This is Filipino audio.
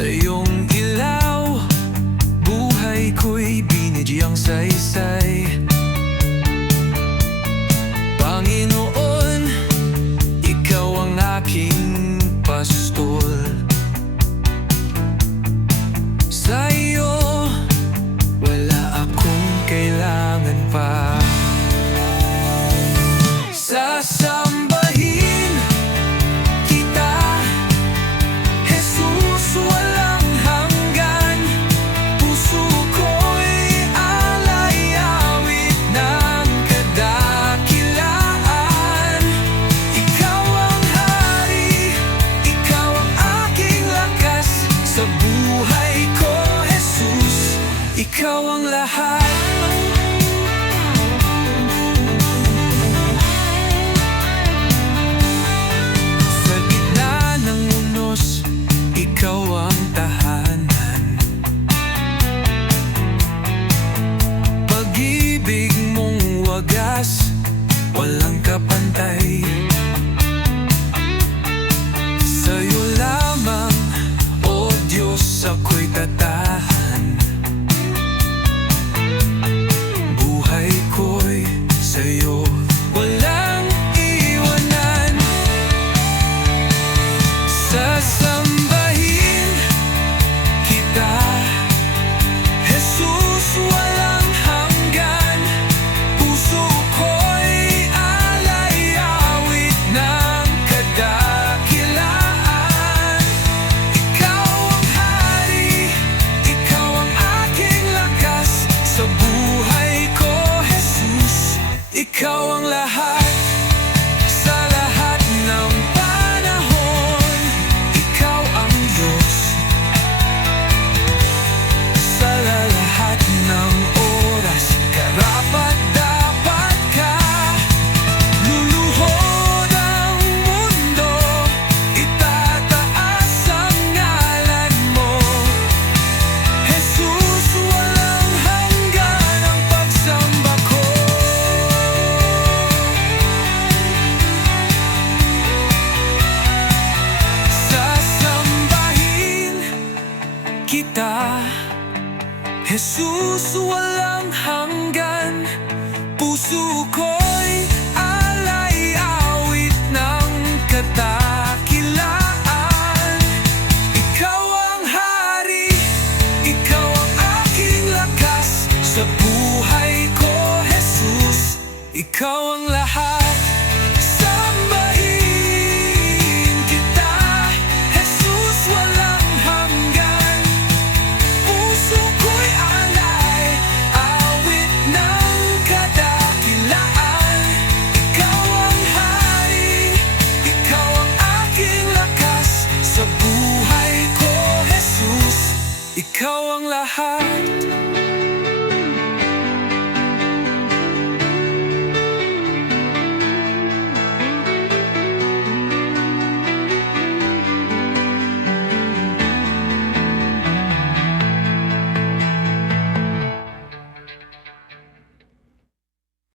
Sa iyong ilaw, buhay ko'y binigyang saysay. Panginoon, ikaw ang aking pastol. Sa iyo, wala akong kailangan pa. Sasambahin kita, Jesus, walang hanggan. Puso ko'y alay, awit ng kadakilaan. Ikaw ang hari, ikaw ang aking lakas. Sa buhay ko, Jesus, ikaw ang lahat. Ikaw ang tahanan, pag-ibig mong wagas, walang kapantay. Sa'yo lamang, O Diyos, ako'y tatahan. Buhay ko'y sa'yo, walang iwanan. Sasambahin kita, Jesus, walang hanggan. Puso ko'y alay, awit ng kadakilaan. Ikaw ang hari, ikaw ang aking lakas. Sa buhay ko, Jesus, ikaw ang lahat. Sa lahat ng panahon, ikaw ang Diyos. Sa lahat ng oras, karapat-dapat ka. Luluhod ang mundo, itataas ang ngalan mo. Jesus, walang hanggan ang pagsamba ko. Sasambahin kita, Jesus, walang hanggan. Puso ko'y alay, awit ng kadakilaan. Ikaw ang hari, ikaw ang aking lakas. Sa buhay ko, Jesus, ikaw ang lahat. Sambahin kita, Jesus, walang hanggan. Puso ko'y alay, awit ng kadakilaan. Ikaw ang hari, ikaw ang aking lakas. Sa buhay ko, Jesus, ikaw ang lahat.